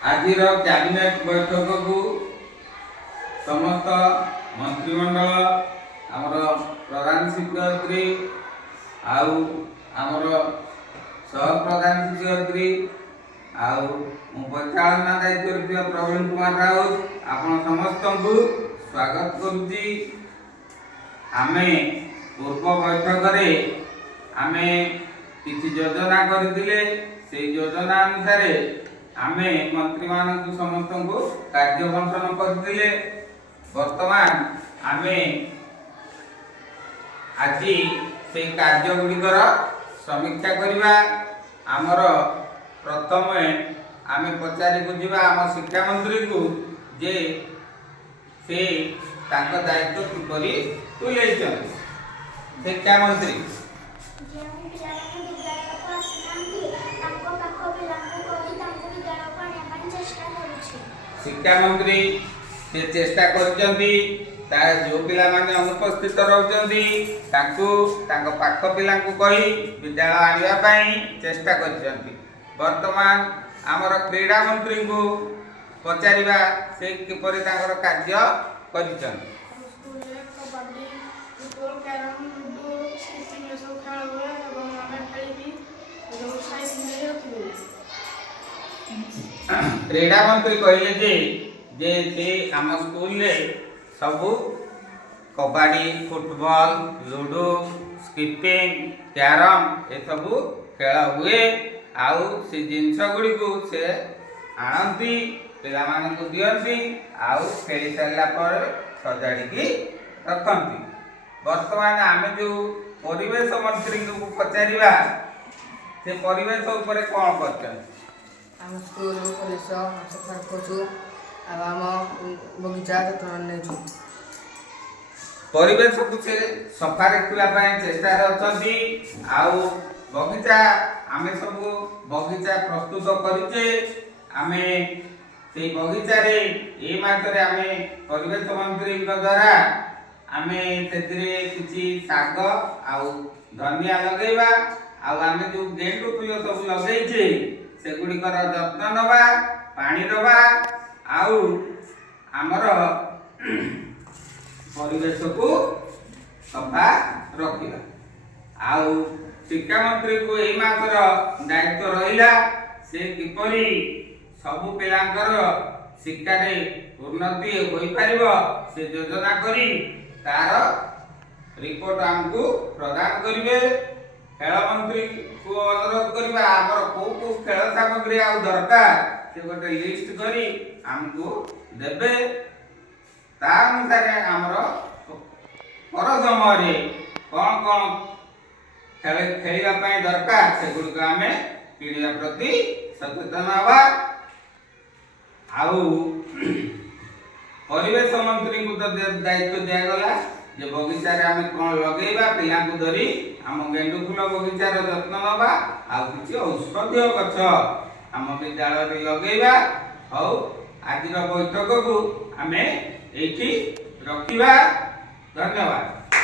आजिर cabinet बैठक को समस्त मंत्रिमंडल आमर प्रधान शिक्षयत्री आमर सह प्रधान शिक्षयत्री परिचालना दायित्व प्रवीण कुमार राउत आपण समस्त को स्वागत करुच्ची। आमे पूर्व बैठक आमे किसी योजना करथिले से योजना अनुसार आमे मंत्री मानक समस्त को कार्य बंटन करथिले। वर्तमान आमे आज से कार्य गुड़िकर समीक्षा करिबा। आमर प्रथम आमे पचारि बुझिबा आम शिक्षा मंत्री को जे से तांको दायित्व किपरि तुलेछन। शिक्षा मंत्री शिक्षा मंत्री से चेष्टा करचंदी जो पिला माने अनुपस्थित रहउचंदी ताकू तांको पाख पिला को कही विद्यालय आनिया पई चेष्टा करचंदी। वर्तमान आमर क्रीडा मंत्री को पचारिबा से किपरि तांकर कार्य करिचंदी। क्रीडा मंत्री कहले जे से आम स्कूल रे सबू kabaddi football ludo skipping carrom ए सबू खेल हुए आउ से जिनस गुड़ी को से आनती पिला मान को दियंती आउ खेली सारा पर सजाड़ी की रखती। वर्तमान आम जो परिवेश मंत्री को पचारिबा से परिवेश ऊपर कौन करछन। आम स्कूल कॉलेज सफा करछु आम बगीचा जत्न नेछु। परिवेश को से सफा रखिबा पय चेष्टा रहछंती आउ बगीचा आमे सब बगीचा प्रस्तुत करिचे। आमे से बगीचा रे ए मासरे आमे परिवेश मंत्री द्वारा आमे तेतरे किछि साग आउ धनिया लगेबा आउ आमे जो गेंडू फूल सब लगेइछे सेगुड़िकर जत्न नवा पानी दबा आउ आमर परिवेश को सफा रखिबा। आउ शिक्षा मंत्री को एई मासर दायित्व रहिला से किपरि सबु पिलांकर शिक्षा रे उन्नति होई पारिबो से योजना करी तार रिपोर्ट हमकु प्रदान करिवे। खेल मंत्री को अनुरोध करबा हमर को खेल सामग्री आ दरकार से गोटे लिस्ट करी हमको देबे। ता अनुसार हमर पर समय कौन कौन खेलिया पय दरकार से गुड आमे पीढ़िया प्रति सचेतन हवा। आउ परिवेश मंत्री को तो दायित्व दिया गला जे बगीचा रे आमे कोन लगेबा पिला को धरी आम गेंडू फूल बगीचा रो जत्न नबा आ किछि औषधीय गछ आम विद्यालय रे लगेबा। हौ आजिर बैठक को आमे एठी रखिबा। धन्यवाद।